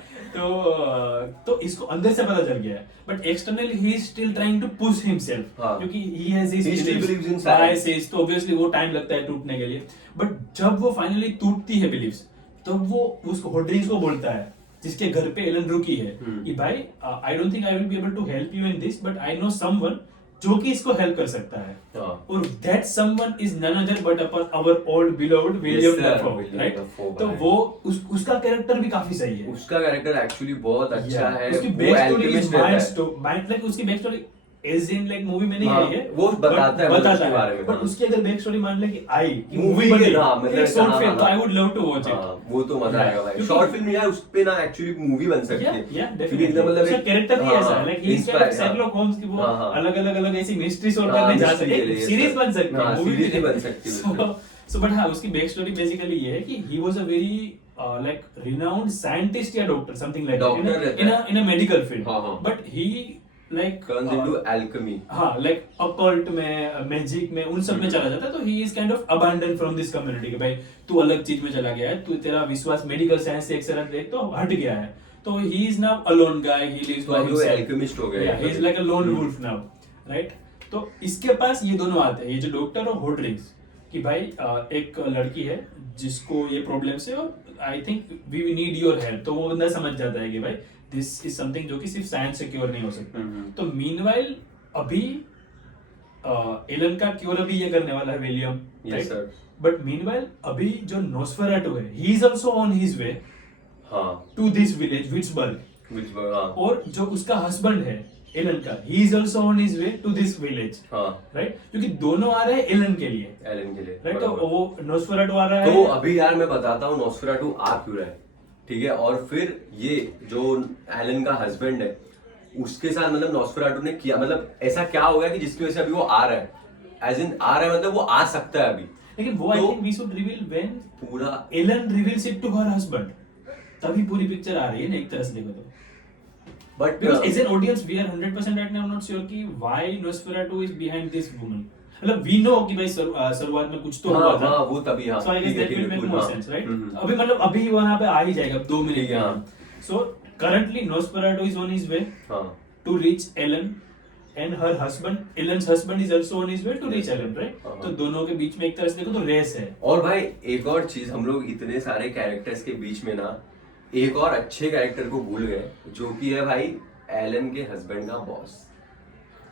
तो इसको अंदर से पता चल गया है, but externally he is still trying to push himself, क्योंकि ही हैज हिज बिलीव्स, तो ऑब्वियसली वो टाइम लगता है टूटने के लिए। बट जब वो फाइनली टूटती है बिलीव्स, तब वो उसको होड्रिंग्स को बोलता है जिसके घर पे एलन रुकी है कि भाई I don't think I will be able to help you in this, but I know someone जो कि इसको हेल्प कर सकता है, और that someone is none other but our old beloved William Dafoe, right? तो वो उसका कैरेक्टर भी काफी सही है, उसका कैरेक्टर एक्चुअली बहुत अच्छा है। उसकी back story is mind like उसकी back story as in like movie में नहीं आई है, वो बताता है उसके बारे में, बट उसकी अगर बैक स्टोरी मान ले कि आई मूवी बने, मतलब शॉर्ट फिल्म, तो I would love to watch it. वो तो मजा आएगा भाई, शॉर्ट फिल्म नहीं है उस पे ना, एक्चुअली मूवी बन सकती है, क्योंकि एकदम मतलब उसका कैरेक्टर ही ऐसा है, like he is Sherlock Holmes की, वो अलग-अलग ऐसी मिस्ट्री सॉल्व करने जा सकते हैं, सीरीज बन सकती है, मूवी भी बन सकती है। सो बट हाँ, उसकी बैक स्टोरी बेसिकली ये है कि he was a very like renowned scientist या doctor, something like that in a medical field, but he like turns into alchemy, हाँ, like occult में, magic में, उन सब में चला जाता है, तो he is kind of abandoned from this community कि भाई तू अलग चीज में चला गया है, तू तेरा विश्वास मेडिकल साइंस से एक तरह देख तो हट गया है, तो he is now a lone guy, he lives by himself, alchemist हो गया, he is like a lone wolf now, right? तो इसके पास ये दोनों आते हैं, ये जो डॉक्टर और होड्रिंग्स, कि भाई एक लड़की है जिसको ये प्रॉब्लम्स है और I think we need your help, तो वो बंदा समझ जाता है कि भाई दिस इज समथिंग जो कि सिर्फ साइंस से क्योर नहीं हो सकता। तो मीनवाइल अभी एलन का क्योर अभी ये करने वाला है विलियम, राइट? बट मीनवाइल अभी जो नोस्फेराटू है, he is also on his way to this village Wisborg, और जो उसका हस्बैंड है एलन का, he is also on his way to this village, right? क्योंकि दोनों आ रहे हैं एलन के लिए, राइट? तो वो नोस्फेराटू आ रहा है, तो अभी यार मैं बताता हूँ नोस्फेराटू आ क्यों रहा है, ठीक है? और फिर ये जो एलन का हस्बैंड है उसके साथ मतलब नॉस्फेराटू ने किया, मतलब ऐसा क्या हो गया कि जिसकी वजह से अभी वो आ रहा है, एज इन आ रहा है मतलब वो आ सकता है अभी। लेकिन वो आई तो think we should reveal when पूरा Ellen reveals it to her husband, तभी पूरी पिक्चर आ रही है ना एक तरह से देखो तो। But Because as an audience we are 100% right now not sure कि why Nosferatu is behind this woman. मतलब we know कि भाई शुरुआत में कुछ तो हुआ था, हाँ वो तभी, हाँ so I guess ठीक है, that ठीक will है, make cool, more हाँ। sense, right? हम्म। अभी मतलब अभी वहाँ पे आ ही जाएगा 2 मिनट ठीक है, में। हाँ। So currently Nosferatu is on his way हाँ to reach Ellen and her husband, Ellen's husband is also on his way to reach Ellen, right? हाँ। तो दोनों के बीच में एक तरह से देखो तो रेस है। और भाई एक और चीज, हम लोग इतने सारे कैरेक्टर्स के बीच में ना एक और अच्छे कैरेक्टर को भूल गए, जो कि है भाई एलन के हस्बैंड का बॉस।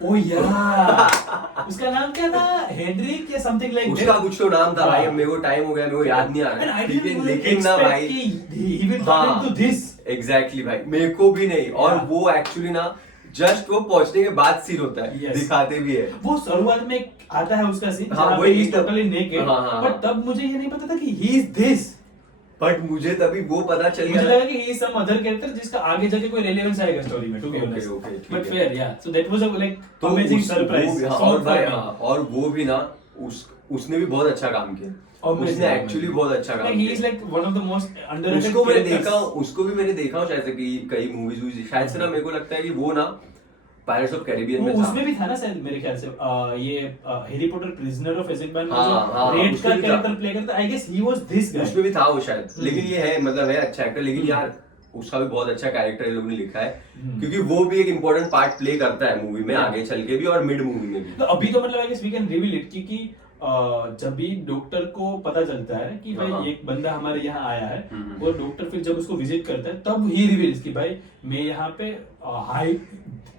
ओ यार उसका नाम क्या था, हेनरिक या समथिंग लाइक उसका कुछ तो नाम था भाई, हाँ। मेरे को टाइम हो गया, मेरे को याद नहीं आ And रहा I है, didn't even लेकिन ना expect भाई कि he will turn into this. Exactly भाई, मेरे को भी नहीं। और Yeah. वो एक्चुअली ना जस्ट वो पहुंचने के बाद सीन होता है, Yes. दिखाते भी है। वो शुरुआत में आता है उसका सीन हाँ, जहाँ पे वही he is तब- totally naked, हाँ, हाँ, but हाँ। तब मुझे ये नहीं पता था कि he is this. बट मुझे तभी वो पता चल मुझे गया। लगा कि he is some other character जिसका आगे जाके कोई रेलेवेंस आएगा स्टोरी में, to be Okay, honest. okay, ठीक But है। fair, yeah. So that was a like तो amazing वो surprise. भी, हाँ, Smooth और भाई for me. हाँ, और वो भी ना उसने भी बहुत अच्छा काम किया। Amazing, उसने amazing. एक्चुअली बहुत अच्छा काम Like he is किया। like one of the most underrated उसको मैंने characters. देखा, उसको भी मैंने देखा शायद से कि कई मूवीज हुई शायद से ना, मेरे को लगता है कि वो ना पायरेट्स ऑफ कैरिबियन वो में था। उसमें भी था ना शायद मेरे ख्याल से ये Harry Potter prisoner of Azkaban में हाँ, जो हाँ, रेड उसमें का भी था। कैरेक्टर प्ले करता, I guess he was this guy. उसमें भी था वो शायद, लेकिन ये है मतलब है अच्छा एक्टर, लेकिन हम्म। यार उसका भी बहुत अच्छा कैरेक्टर ये लोगों ने लिखा है, हम्म। क्योंकि वो भी एक इम्पोर्टेंट पार्ट प्ले करता है मूवी में, Yeah. आगे चल के भी और मिड मूवी में भी। तो अभी तो मतलब I guess we can reveal it क्योंकि जब भी डॉक्टर को पता चलता है कि हाँ। भाई एक बंदा हमारे यहाँ आया है, हम्म। और डॉक्टर फिर जब उसको विजिट करता है तब ही रिवील्स कि भाई मैं यहाँ पे हाई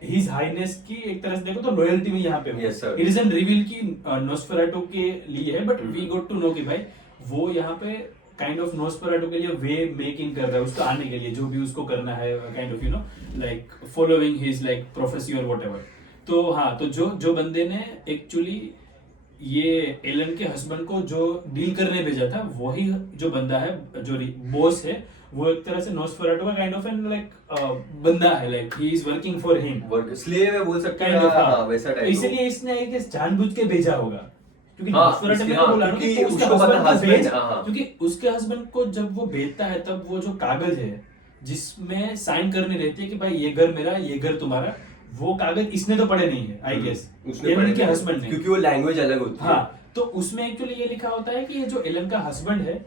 हिज हाईनेस की एक तरह से देखो तो लॉयल्टी में यहाँ पे हूँ। Yes, sir. It doesn't reveal कि नोस्फेराटू के लिए है, but hmm. We got to know कि भाई वो यहाँ पे काइंड ऑफ नोस्फेराटू के लिए वे मेकिंग कर रहा है उसको आने के लिए, जो भी उसको करना है kind of you know like following his like prophecy और व्हाटएवर। तो हाँ, तो जो बंदे ने एक्चुअली ये एलन के हस्बैंड को जो डील करने भेजा था, वही जो बंदा है, जो बॉस है, वो एक तरह से नोस्फेराटू का काइंड ऑफ एन लाइक बंदा है, like he is working for him, work slave है बोल सकते काइंड हैं, ऑफ। हाँ वैसा टाइप। इसलिए इसने एक जानबूझ के भेजा होगा, क्योंकि हाँ, नोस्फेराटू ने हाँ, बोला ना क्योंकि कि उसके उसको पता हस्बैंड को husband, भेज, हाँ। क्योंकि उसके हस्बैंड को जब वो भेजता है तब वो जो कागज है जिसमें साइन करने रहती है कि भाई ये घर मेरा, ये घर तुम्हारा, वो कागज इसने तो पढ़े नहीं है आई गेस, उसने एलन पढ़े के नहीं, हस्बैंड ने, क्योंकि वो लैंग्वेज अलग होती है। हाँ। तो उसमें एक्चुअली ये लिखा होता है कि ये जो एलन का हस्बैंड है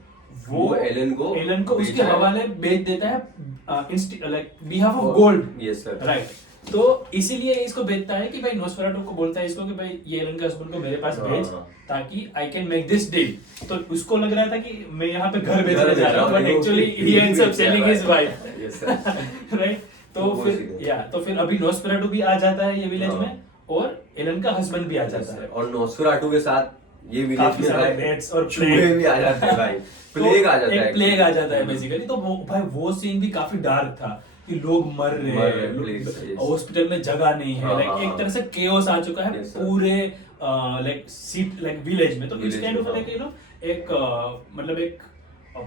वो एलन को उसके भेजा है। हवाले भेज देता है like behalf of gold, yes sir. Right. तो इसीलिए इसको भेजता है कि भाई नोस्फेराटू को बोलता है इसको कि भाई ये एलन का हस्बैंड को मेरे पास हाँ, भेज, हाँ। ताकि I can make this deal. तो उसको लग रहा था कि मैं यहाँ पे घर बेचने घर जा रहा हूँ, बट बेच एक्चुअली रहा हूँ, ही एंड्स अप बेच सेलिंग रहा है। His wife, Yes, sir. Right. तो वो फिर सीधे। तो फिर अभी नोस्फेराटू भी आ जाता है ये विलेज हाँ। में, और एलन का हस्बैंड भी आ जाता है, और नोस्फेराटू के साथ ये विलेज काफी में सारे भाई rats और चूहे plague। भी आ जाते हैं भाई, तो प्लेग आ जाता है, एक प्लेग आ जाता है हम्म। बेसिकली। तो वो भाई वो सीन भी काफी डार्क था कि लोग मर रहे मर रहे, हैं, plague से, yes। हॉस्पिटल में जगह नहीं है, हाँ, लाइक हाँ, एक तरह से केओस आ चुका है Yes, sir। पूरे लाइक सीट लाइक विलेज में। तो इस Village काइंड में, ऑफ लाइक यू नो एक मतलब एक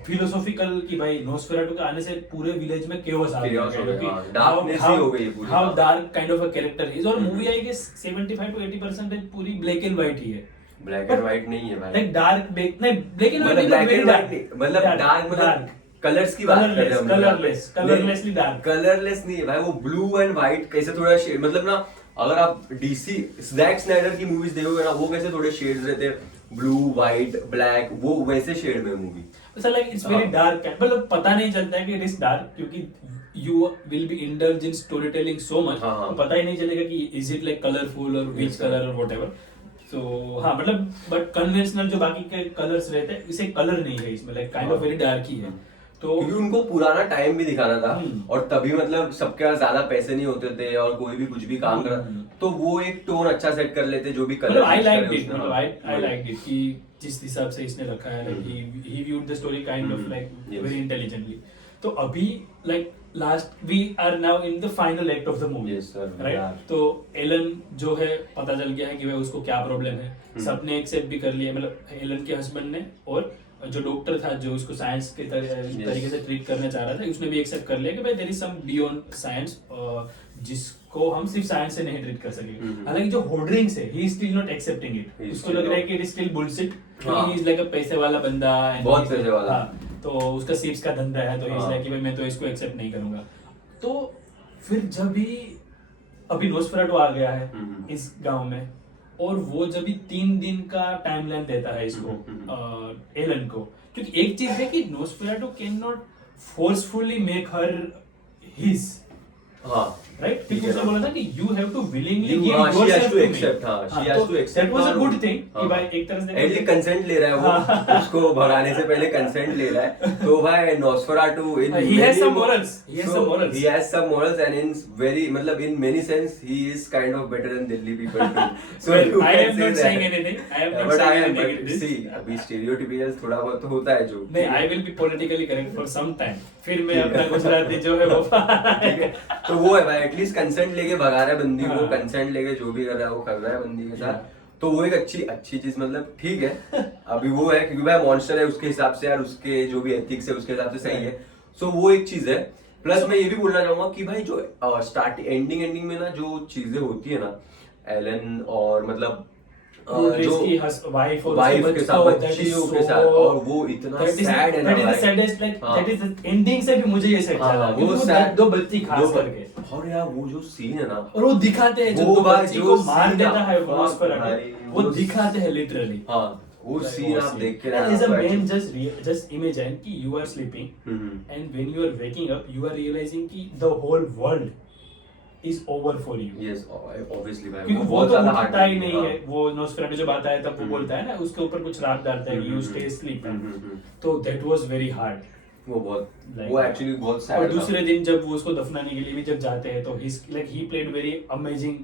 फिलोसॉफिकल कि भाई नोस्फेराटू के आने से पूरे विलेज में केओस आ Chaos हो गया, गया, हाँ, darkness ही हो गई है पूरी, हाउ हाँ। Dark kind of a character is. और hmm. Movie I guess 75 to 80% पूरी ब्लैक एंड व्हाइट ही है, ब्लैक एंड व्हाइट नहीं है भाई, लाइक डार्क नहीं ब्लैक एंड मतलब ब्लैक एंड व्हाइट नहीं, मतलब Dark, डार्क मतलब dark। कलर्स की बात कर रहे हैं हम लोग यहाँ पे। कलरलेसली डार्क। कलरलेस नहीं है भाई, वो ब्लू एंड व्हाइट कैसे थोड़ा शेड, मतलब ना अगर आप डीसी जैक स्नाइडर की मूवीज देखोगे ना, वो कैसे थोड़े शेड्स रहते हैं, ब्लू व्हाइट ब्लैक, वो वैसे शेड में मूवी। ऐसा लाइक इट्स वेरी डार्क, मतलब पता नहीं चलता है कि इट इज डार्क, क्योंकि you will B indulge in story telling so much, हाँ, हाँ। तो पता ही नहीं चलेगा कि इज इट लाइक कलरफुल और विच Yes, कलर और व्हाटएवर। सो हाँ, मतलब बट कन्वेंशनल जो बाकी के कलर्स रहते हैं, इसे कलर नहीं है इसमें, like kind of very dark ही है। तो क्योंकि उनको पुराना टाइम भी दिखाना था, हम्म। और तभी मतलब सबके पास ज्यादा पैसे नहीं होते थे और कोई भी कुछ भी काम करा, तो वो एक टोन अच्छा सेट कर लेते, जो भी कलर मतलब आई लाइक इट, मतलब आई लाइक इट कि जिस हिसाब से इसने रखा है, like he viewed the story kind of like Yes. Very intelligently. तो अभी like last we are now in the final act of the movie, Yes, sir, we right. are. तो एलन जो है पता चल गया है कि भाई उसको क्या प्रॉब्लम है, सबने एक्सेप्ट भी कर लिया, मतलब एलन के हस्बैंड ने, और जो डॉक्टर था जो उसको साइंस के तरीके से ट्रीट करना चाह रहा था, उसने भी एक्सेप्ट कर लिया कि भाई there is some beyond science जिसको हम सिर्फ साइंस से नहीं ट्रीट कर सके। हालांकि जो होर्डिंग्स है, he is still not accepting it, उसको लग रहा है कि it is still bullshit, he is like अ पैसे वाला बंदा, बहुत पैसे वाला। हाँ, तो उसका सीप्स का धंधा है, तो ही इज लाइक कि भाई मैं तो इसको एक्सेप्ट नहीं करूंगा। तो फिर जब भी अभी नोस्फेराटू आ गया है इस गांव में, और वो जब भी 3 दिन का टाइमलाइन देता है इसको एलन को, क्योंकि एक चीज है कि Nosferatu can not forcefully make her his, हाँ राइट, क्योंकि उसने बोला था कि you have to willingly You- give हाँ, she has yourself to to accept, हाँ, she has to accept that was a और- गुड थिंग कि हाँ। भाई एक तरह से एटलीस्ट कंसेंट ले रहा है वो, उसको भगाने से पहले कंसेंट ले रहा है। तो भाई नोस्फेराटू इन He has some morals. He has some morals. He has some morals and in very मतलब in many sense he is kind of better than Delhi people too. So Well, you I can am say not that. saying anything. I am not But I saying am, anything in but this. see, अभी stereotypical थोड़ा बहुत तो होता है जो। नहीं, I will be politically correct for some time. फिर मैं अपना गुजराती जो है वो ठीक है, तो वो है भाई एटलीस्ट कंसेंट लेके भगा रहा है बंदी को, हाँ। कंसेंट लेके जो भी कर रहा है वो कर रहा है बंदी के साथ। तो वो एक अच्छी चीज मतलब ठीक है। अभी वो है क्योंकि भाई मॉन्स्टर है, उसके हिसाब से यार उसके जो भी एथिक्स है उसके हिसाब से सही है। सो वो एक चीज है। प्लस मैं ये भी बोलना चाहूंगा कि भाई जो एंडिंग में ना जो चीजें होती है ना एलन और मतलब जो वाइफ और वाइफ उसके के साथ बच्चियों के साथ, और वो इतना सैड है ना भाई, that is the saddest, like that is ending से भी मुझे ये सैड हाँ, लगा, वो क्योंकि वो sad- दो बच्ची खास करके, और यार वो जो सीन है ना, और वो दिखाते हैं जब वो दो भाई बच्ची जो को मार scene देता है ना, नोस्फेराटू, भाई, वो वो दिखाते हैं लिटरली। हाँ वो सीन आप देख के ना एज अ आपको मैन actually- जस्ट इमेजिन कि you are sleeping hmm, and when you are waking up you are realising कि the whole world is over for you. yes obviously भाई क्योंकि वो बहुत तो ज्यादा उठता ही hard नहीं हाँ। है, वो नोस्फेराटू जब आता है तब वो बोलता है ना, उसके ऊपर कुछ रात डालता है कि यू स्टे स्लीप, तो दैट वाज वेरी हार्ड। वो बहुत Like- वो एक्चुअली बहुत सैड और दूसरे दिन जब वो उसको दफनाने के लिए भी जब जाते हैं, तो he played very amazing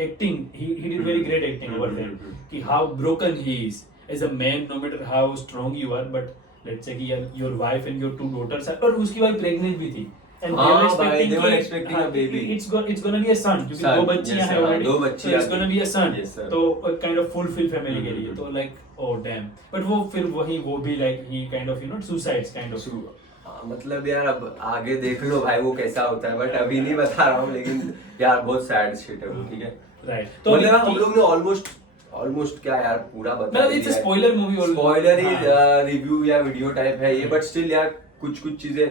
acting, he did very great acting over there, कि how broken he is as a man, no matter how strong you are, but let's say कि your wife and your 2 daughters are, और उसकी wife pregnant भी थी, and हाँ भाई, they were expecting a baby. it's gonna be a son, क्योंकि Son, 2 बच्चियां yes, हैं हाँ, already, 2 बच्ची so it's आ gonna गई। be a son, Yes, sir. तो काइंड ऑफ फुलफिल फैमिली के लिए, तो लाइक ओह डैम, बट वो फिर वही वो भी like he kind of suicides kind of. हाँ, मतलब यार अब आगे देख लो भाई वो कैसा होता है, बट अभी नहीं बता रहा हूँ, लेकिन यार बहुत सैड शिट है वो, ठीक है राइट, तो अभी मतलब हम लोग ने ऑलमोस्ट क्या यार पूरा बता मतलब it's a spoiler movie all- spoiler ही हाँ। रिव्यू या वीडियो टाइप है ये, बट स्टिल यार कुछ चीजें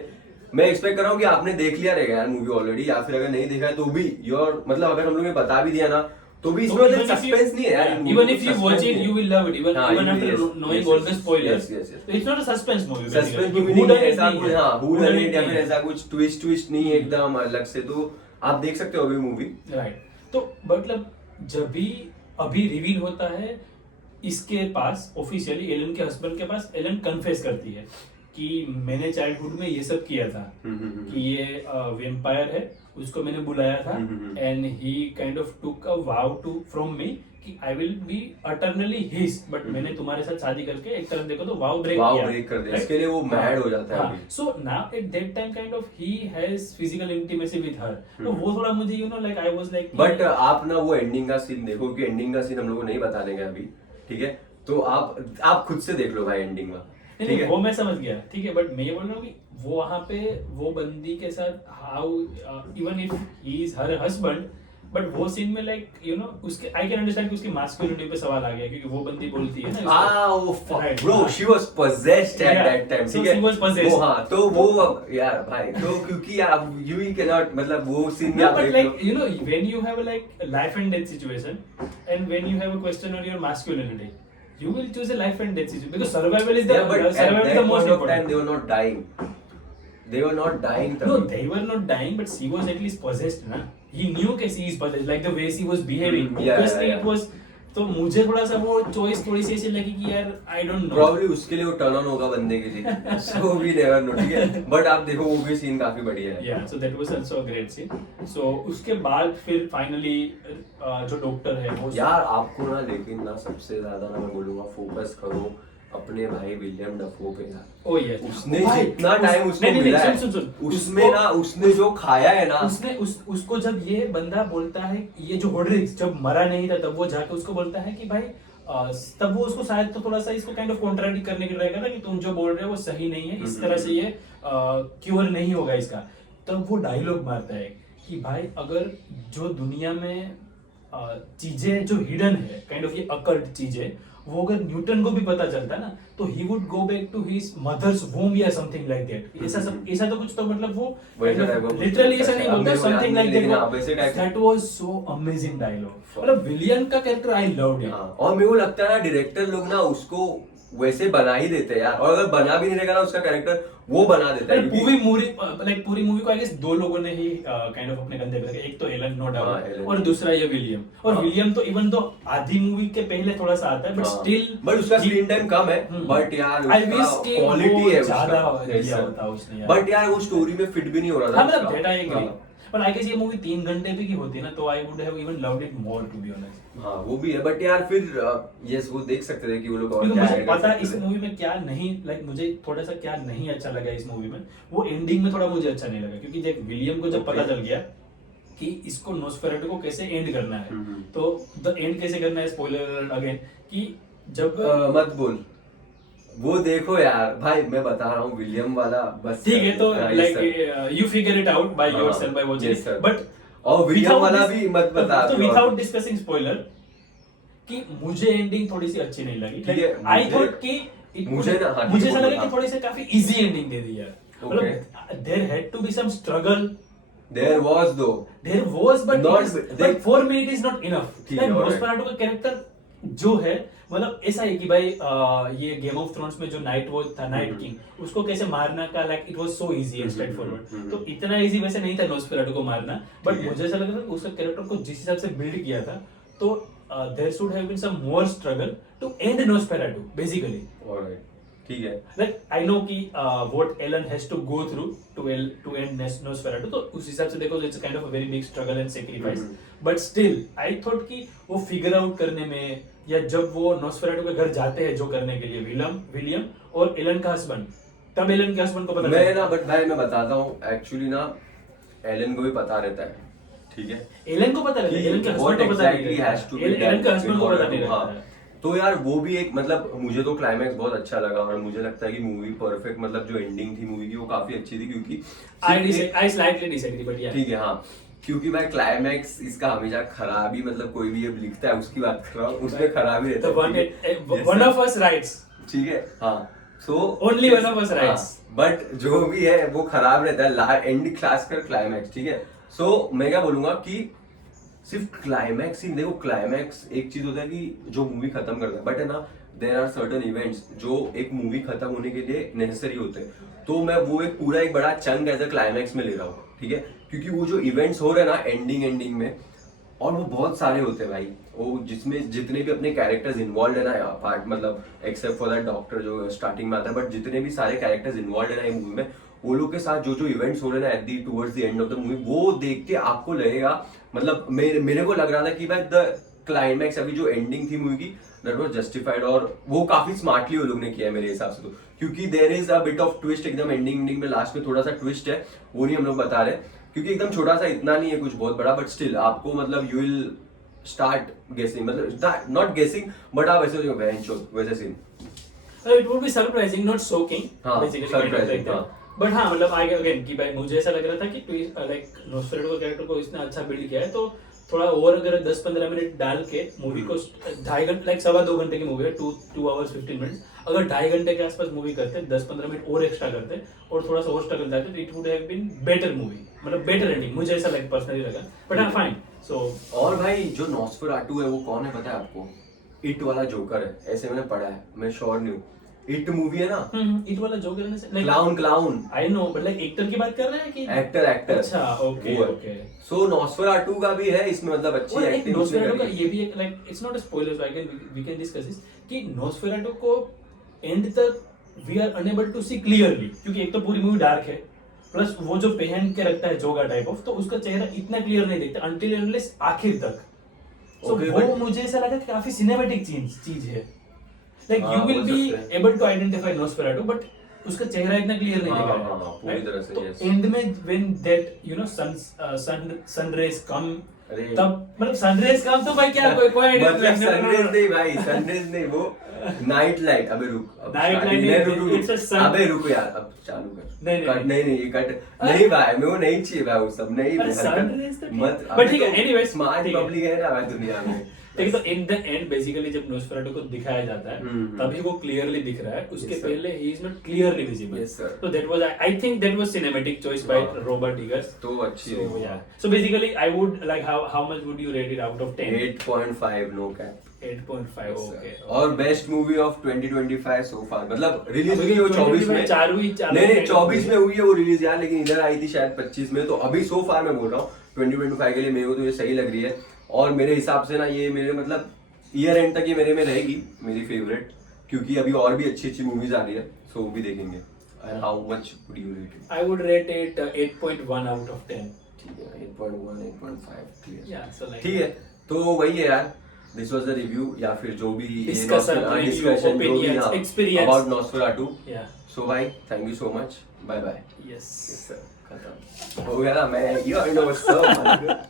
मैं एक्सपेक्ट कर रहा हूँ कि आपने देख लिया रहेगा यार मूवी ऑलरेडी, या फिर अगर नहीं देखा है तो भी योर मतलब अगर हम लोग ने बता भी दिया ना तो भी इसमें मतलब सस्पेंस नहीं है यार, even if you watch it you will love it, even हाँ, even you after will, yes, knowing yes, all the yes, spoilers, yes, yes. so it's not a suspense movie, suspense basically. भी Who नहीं done है it ऐसा नहीं कुछ, है। हाँ Who hood done नहीं it या नहीं फिर है। ऐसा कुछ ट्विस्ट नहीं है एकदम अलग से, तो आप देख सकते हो अभी मूवी। राइट, तो मतलब जब भी अभी रिवील होता है इसके पास ऑफिशियली, एलन के हस्बैंड के पास, एलन कन्फेस करती है कि मैंने चाइल्डहुड में ये सब किया था, कि ये वेम्पायर है, उसको मैंने बुलाया था, and he kind of took a vow to from me कि I will be utterly his, but मैंने तुम्हारे साथ शादी करके एक तरफ देखो तो वाव ब्रेक कर दिया, इसके लिए वो मैड हो जाता है अभी। So now at that time kind of he has physical intimacy with her, तो वो थोड़ा मुझे like I was like, but आप ना वो एंडिंग का सीन देखो, कि एंडिंग का सीन हम लोग को नहीं बता देंगे अभी, ठीक है, तो आप खुद से देख लो भाई एंडिंग का, ठीक है वो मैं समझ गया, ठीक है, बट मैं ये बोल रहा हूँ कि वो वहां पे वो बंदी के साथ how even if he is her husband, but वो सीन में लाइक उसके आई कैन अंडरस्टैंड कि उसकी मास्कुलिनिटी पे सवाल आ गया, क्योंकि वो बंदी बोलती है ना वो Right. Bro she was possessed at Yeah. that time, So ठीक है, she was possessed. वो हाँ, तो वो यार भाई, तो क्योंकि यार you cannot मतलब वो सीन में No, आप but देख like low, when you have a like life and death situation, and when you have a question on your masculinity, you will choose a life and death situation, because survival is the yeah, but at survival is that the most point of important. time they were not dying, No, they were not dying, but she was at least possessed, ना? He knew कि she is possessed, like the way she was behaving. Yeah, Obviously, yeah. it was. तो मुझे थोड़ा सा वो choice थोड़ी सी ऐसी लगी कि यार I don't know. प्रॉब्ली उसके लिए वो टर्न ऑन होगा बंदे के लिए, सो वी नेवर नो, ठीक है, बट आप देखो वो भी सीन काफी बढ़िया है। Yeah, so that was also a great scene. So उसके बाद फिर finally जो डॉक्टर है वो यार आपको ना लेकिन ना सबसे ज्यादा ना मैं बोलूंगा फोकस करो अपने भाई विलियम डफो पे यार, Oh yes. उसने भाई, जितना टाइम उसको नहीं, मिला है सुन। उसमें उसको- ना उसने जो खाया है ना, उसको जब ये बंदा बोलता है, ये जो होड्रिक्स जब मरा नहीं था तब वो जाके उसको बोलता है कि भाई तब वो उसको शायद तो थोड़ा सा इसको काइंड ऑफ कॉन्ट्राडिक्ट करने की ट्राई कर रहा है कि तुम जो बोल रहे हो वो सही नहीं है, इस तरह से ये क्योर नहीं होगा इसका, तब वो डायलॉग मारता है कि भाई अगर जो दुनिया में चीजें जो हिडन है, काइंड ऑफ ये अकल्ट चीजें, वो अगर न्यूटन को भी पता चलता ना, तो he would go back to his mother's womb या समथिंग लाइक दैट। ऐसा तो कुछ तो मतलब वो लिटरली ऐसा नहीं बोलता, something like that. That was so amazing dialogue. मतलब विलियन का कैरेक्टर आई लव्ड इट। और मेरे को लगता है ना डायरेक्टर लोग ना उसको वैसे बना ही देते हैं यार, और अगर बना भी नहीं रहेगा ना उसका कैरेक्टर, वो बना देता है। पूरी मूवी को आई गेस दो लोगों ने ही काइंड ऑफ अपने कंधे पे रखा। एक तो एलन, नो डाउट, और दूसरा ये विलियम। और विलियम तो इवन तो आधी मूवी के पहले थोड़ा सा आता है, बट स्टिल बट उसका स्क्रीन टाइम कम है, बट यार आई विश कि क्वालिटी है ज्यादा उसका, दिया होता उसने। बट यार वो स्टोरी में फिट भी नहीं हो रहा था। मतलब that I agree, but I guess ये मूवी 3 घंटे भी की होती ना, तो I would have even loved it more to be honest. हाँ वो भी है, बट यार फिर यस वो देख सकते थे कि वो लोग और क्योंकि क्या मुझे add कर पता सकते इस थे। मूवी में क्या नहीं, लाइक मुझे थोड़ा सा क्या नहीं अच्छा लगा इस मूवी में, वो एंडिंग में थोड़ा मुझे अच्छा नहीं लगा। क्योंकि जब विलियम को जब पता चल गया कि इसको नोस्फेराटू को कैसे एंड करना है, तो द एंड कैसे करना है, स्पॉइलर अगेन, कि जब मत बोल, वो देखो यार भाई, मैं बता रहा हूँ विलियम वाला बस ठीक है, तो yes, like sir. You figure it out by हाँ, yourself by watching yes, sir. But और विलियम वाला भी मत बता तो अभी और। विदाउट डिस्कसिंग स्पॉइलर कि मुझे एंडिंग थोड़ी सी अच्छी नहीं लगी। ठीक है, आई मुझे- थॉट कि मुझे ना, हाँ, मुझे ठीक ऐसा बोलो, लगा कि हाँ। थोड़ी सी काफी इजी एंडिंग दे दी यार। मतलब there had to be some struggle, There was though. There was, but Not- but for me it is not enough. ठीक है, लाइक alright. नोस्फेराटू का कैरेक्टर जो है, मतलब ऐसा है कि भाई ये गेम ऑफ थ्रोन्स में जो नाइट वॉच था, नाइट किंग, उसको कैसे मारना का like it was so easy and straight forward. तो इतना इजी वैसे नहीं था नोस्फेराटू को मारना, बट ठीक है। मुझे ऐसा लग रहा था उसका कैरेक्टर को जिस हिसाब से बिल्ड किया था, तो there should have been some more struggle to end Nosferatu basically. Alright. ठीक है। Like I know कि what Ellen has to go through to end Nosferatu, तो उस हिसाब से देखो तो it's a kind of a very big struggle and sacrifice, but still I thought कि वो figure out करने में, या जब वो Nosferatu के घर जाते हैं जो करने के लिए विलियम और एलन का हस्बैंड, तब एलन के हस्बैंड को पता मैं चलता ना, बट भाई मैं बताता हूँ एक्चुअली ना, एलन को भी पता रहता है, ठीक है, एलन को पता रहता है, एलन के हस्बैंड को पता नहीं रहता, एलन के हस्बैंड को पता नहीं रहता है। तो यार वो भी एक, मतलब मुझे तो क्लाइमैक्स बहुत अच्छा लगा, और मुझे लगता है कि मूवी परफेक्ट, मतलब जो एंडिंग थी मूवी की वो काफी अच्छी थी, क्योंकि I slightly disagree, but yeah. ठीक है हाँ, क्योंकि भाई क्लाइमैक्स इसका हमेशा खराब ही, मतलब कोई भी ये लिखता है उसकी बात कर रहा हूँ, उसमें खराब ही रहता है। One of us writes. ठीक है हाँ, सो Only one of us writes. But जो भी है वो खराब रहता है, एंड क्लास कर क्लाइमैक्स, ठीक है। सो मैं क्या बोलूंगा कि सिर्फ क्लाइमैक्स ही देखो, क्लाइमैक्स एक चीज होता है कि जो मूवी खत्म करता है, बट है ना देयर आर सर्टेन इवेंट्स जो एक मूवी खत्म होने के लिए नेसेसरी होते हैं, तो मैं वो एक पूरा एक बड़ा चंक एज अ क्लाइमैक्स में ले रहा हूँ, ठीक है, क्योंकि वो जो इवेंट्स हो रहे हैं ना एंडिंग में, और वो बहुत सारे होते हैं भाई, वो जिसमें जितने भी अपने कैरेक्टर्स इन्वॉल्व है ना पार्ट, मतलब एक्सेप्ट फॉर दैट डॉक्टर जो स्टार्टिंग में आता है, बट जितने भी सारे कैरेक्टर्स इन्वॉल्व है ना ये मूवी में, वो लोग के साथ जो इवेंट्स हो रहे हैं ना at the towards the end of the movie, वो देख के आपको लगेगा, मतलब मेरे को लग रहा था कि भाई द क्लाइमैक्स, अभी जो एंडिंग थी मूवी की, दैट वाज जस्टिफाइड, और वो काफी स्मार्टली वो लोग ने किया है मेरे हिसाब से, तो क्योंकि there is a bit of twist एकदम एंडिंग में, लास्ट में थोड़ा सा ट्विस्ट है, वो नहीं हम लोग बता रहे, क्योंकि एकदम छोटा सा, इतना नहीं है कुछ बहुत बड़ा, बट स्टिल आपको मतलब यू विल स्टार्ट गेसिंग, मतलब नॉट गेसिंग, बट आप ऐसे हो वैसे scene, it would be surprising, not shocking, हाँ, बेसिकली surprising, हाँ। बट हाँ, मतलब आई अगेन कि भाई मुझे ऐसा लग रहा था कि लाइक नोस्फेराटू के कैरेक्टर को इसने अच्छा बिल्ड किया है, तो थोड़ा और अगर 10-15 मिनट डाल के मूवी को 2.5 घंटे, लाइक 2.25 घंटे की मूवी है, 2 hours 15 minutes, अगर 2.5 घंटे के आसपास मूवी करते, 10-15 मिनट और एक्स्ट्रा करते और थोड़ा सा और स्ट्रगल जाते, it would have been better movie, मतलब बेटर एंडिंग, मुझे ऐसा लाइक पर्सनली लगा, बट आई फाइन। सो और भाई जो नॉस्फेराटू है वो कौन है पता है आपको? इट वाला जोकर है, ऐसे मैंने पढ़ा है, मैं श्योर नहीं हूँ। इट मूवी है ना, इट वाला जोकर है ना, clown I know, but like actor की बात कर रहे हैं कि एक्टर अच्छा, ओके। सो नॉस्फेराटू का भी है इसमें, मतलब अच्छी और एक एक्टिंग नोस्फेराटू का ये भी एक, like it's not a spoiler, so we can discuss this, कि नोस्फेराटू को एंड तक we are unable to see clearly, क्योंकि एक तो पूरी मूवी डार्क है, प्लस वो जो पहन के रखता है जोगा टाइप ऑफ, तो उसका चेहरा इतना क्लियर नहीं दिखता अनटिल एंड अनलेस आखिर तक। सो वो मुझे ऐसा लगा कि काफी सिनेमैटिक चीज है, like you will be able to identify Nosferatu, but उसका चेहरा इतना क्लियर नहीं दिखा है पूरी तरह से। तो एंड में when that you know sun rays come अरे तब मतलब सनराइज काम तो भाई क्या कोई आइडिया मतलब सनराइज नहीं भाई, सनराइज नहीं, वो नाइट लाइट। अबे रुक, अब Night starting light में नहीं, रुक it's a sun. अबे रुक यार, अब चालू कर। नहीं, कट नहीं। नहीं, ये कट नहीं भाई, मैं वो नहीं चाहिए भाई, वो सब नहीं। अरे हरकत sunrise तो ठीक- मत। but ठीक है, anyways, स्मार्ट ठीक है। पब्लिक है ना भाई दुनिया में। ठीक है, तो इन द एंड बेसिकली जब नोस्फेराटू को दिखाया जाता है तभी वो क्लियरली दिख रहा है, उसके Yes, sir. पहले he is not clearly visible. Yes, sir. तो that was, I think that was cinematic choice by हाँ। Robert Eggers. तो अच्छी So है। yeah. So basically I would like how much would you rate it out of 10? 8.5 no cap. 8.5 okay. और best movie of 2025 so far, मतलब release अभी हुई है वो 24 में। 4 नहीं 24 में हुई है वो रिलीज यार, लेकिन इधर आई थी शायद 25 में। तो अभी सो फार मैं बोल रहा हूँ 2025 के लिए मेरे को तो ये सही लग रही है। और मेरे हिसाब से ना ये मेरे मतलब ईयर एंड तक ये मेरे में रहेगी मेरी फेवरेट, क्योंकि अभी और भी अच्छी अच्छी मूवीज आ रही है, सो वो भी देखेंगे। And how much would you rate it? I would rate it 8.1 out of 10. ठीक है, 8.1 8.5 क्लियर। Yeah, so like ठीक है, तो वही है यार, दिस वाज द रिव्यू या फिर जो भी Discussion, review, opinions, experience. About Nosferatu. Yeah. So भाई thank you so much, bye bye. Yes. खत्म हो गया ना, मैं यू नो व्हाट्स अप।